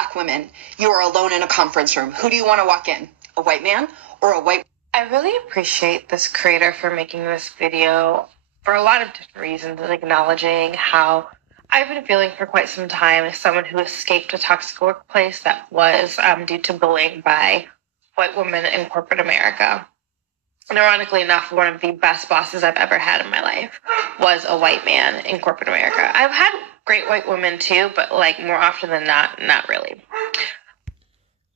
black women. You are alone in a conference room. Who do you want to walk in? A white man or a white... I really appreciate this creator for making this video for a lot of different reasons, and acknowledging how I've been feeling for quite some time as someone who escaped a toxic workplace that was due to bullying by white women in corporate America. And ironically enough, one of the best bosses I've ever had in my life was a white man in corporate America. I've had great white women too, but like more often than not really.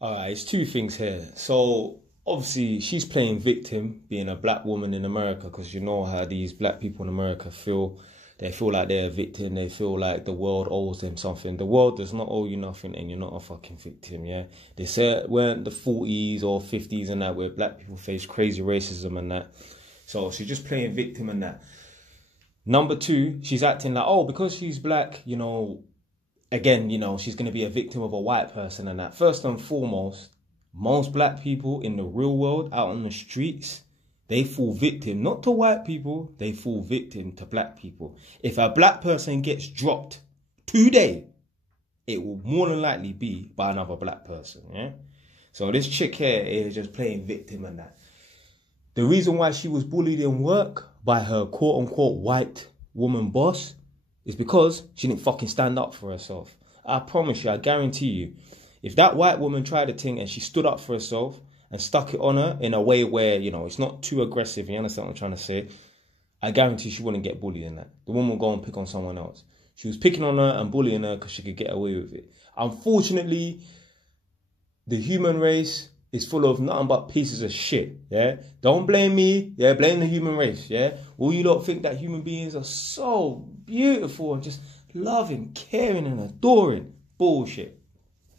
Alright, it's two things here. So obviously she's playing victim, being a black woman in America, because you know how these black people in America feel. They feel like they're a victim. They feel like the world owes them something. The world does not owe you nothing, and you're not a fucking victim, yeah? They said weren't the 40s or 50s and that where black people face crazy racism and that. So she's just playing victim and that. Number two, she's acting like, oh, because she's black, you know, again, you know, she's going to be a victim of a white person and that. First and foremost, most black people in the real world, out on the streets, they fall victim, not to white people, they fall victim to black people. If a black person gets dropped today, it will more than likely be by another black person, yeah? So this chick here is just playing victim and that. The reason why she was bullied in work by her quote-unquote white woman boss is because she didn't fucking stand up for herself. I promise you, I guarantee you, if that white woman tried a thing and she stood up for herself and stuck it on her in a way where, you know, it's not too aggressive, you understand what I'm trying to say, I guarantee she wouldn't get bullied in that. The woman would go and pick on someone else. She was picking on her and bullying her because she could get away with it. Unfortunately, the human race is full of nothing but pieces of shit, yeah? Don't blame me, yeah? Blame the human race, yeah? All you don't think that human beings are so beautiful and just loving, caring and adoring. Bullshit.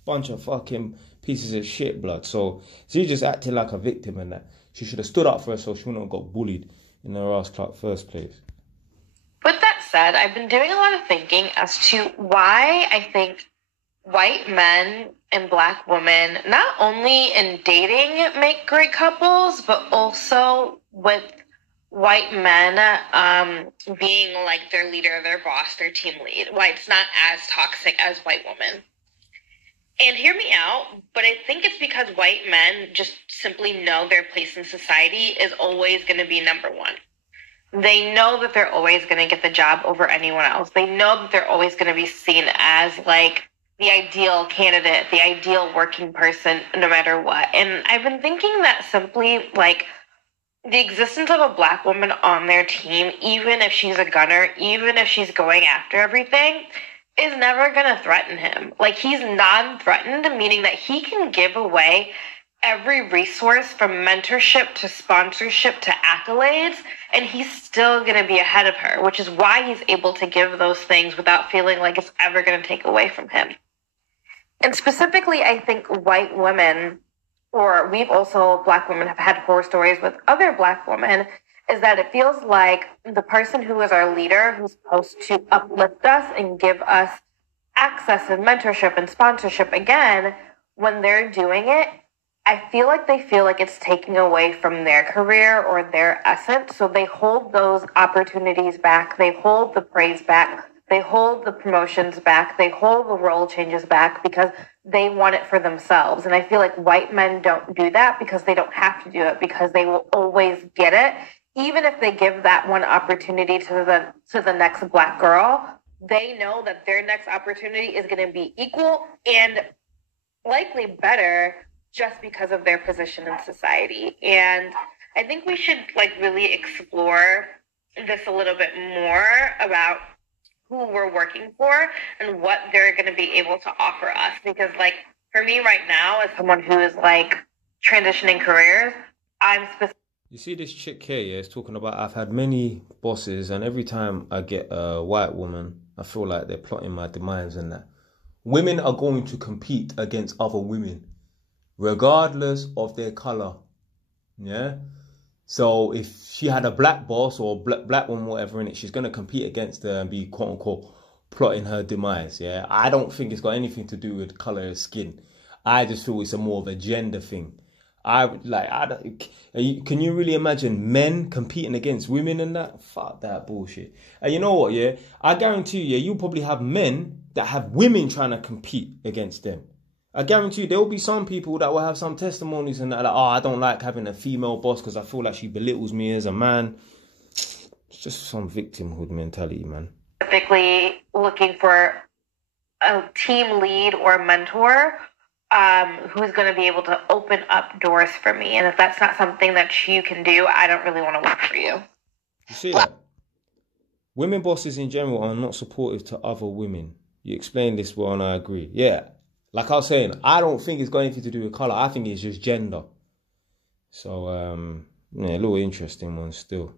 Bunch of fucking pieces of shit, blood. So she's just acting like a victim and that. She should have stood up for herself. She wouldn't have got bullied in her ass club first place. With that said, I've been doing a lot of thinking as to why I think white men and black women, not only in dating, make great couples, but also with white men being like their leader, their boss, their team lead. Why it's not as toxic as white women. And hear me out, but I think it's because white men just simply know their place in society is always going to be number one. They know that they're always going to get the job over anyone else. They know that they're always going to be seen as like the ideal candidate, the ideal working person, no matter what. And I've been thinking that simply like the existence of a black woman on their team, even if she's a gunner, even if she's going after everything, is never going to threaten him. Like, he's non-threatened, meaning that he can give away every resource from mentorship to sponsorship to accolades, and he's still going to be ahead of her, which is why he's able to give those things without feeling like it's ever going to take away from him. And specifically, I think white women, or we've also, black women, have had horror stories with other black women, is that it feels like the person who is our leader, who's supposed to uplift us and give us access and mentorship and sponsorship, again, when they're doing it, I feel like they feel like it's taking away from their career or their essence. So they hold those opportunities back. They hold the praise back. They hold the promotions back. They hold the role changes back because they want it for themselves. And I feel like white men don't do that because they don't have to do it, because they will always get it. Even if they give that one opportunity to the next black girl, they know that their next opportunity is going to be equal and likely better just because of their position in society. And I think we should like really explore this a little bit more about who we're working for and what they're going to be able to offer us. Because like for me right now, as someone who is like transitioning careers, I'm specific. You see this chick here, yeah, is talking about, I've had many bosses and every time I get a white woman, I feel like they're plotting my demise and that. Women are going to compete against other women, regardless of their colour, yeah? So if she had a black boss or black woman, whatever in it, she's going to compete against her and be quote-unquote plotting her demise, yeah? I don't think it's got anything to do with colour of skin. I just feel it's a more of a gender thing. Can you really imagine men competing against women and that? Fuck that bullshit. And you know what, yeah? I guarantee you, yeah, you'll probably have men that have women trying to compete against them. I guarantee you there will be some people that will have some testimonies and that, like, oh, I don't like having a female boss because I feel like she belittles me as a man. It's just some victimhood mentality, man. Typically looking for a team lead or a mentor who's going to be able to open up doors for me. And if that's not something that you can do, I don't really want to work for you. You see that? Women bosses in general are not supportive to other women. You explained this well and I agree. Yeah, like I was saying, I don't think it's got anything to do with colour. I think it's just gender. So, yeah, a little interesting one still.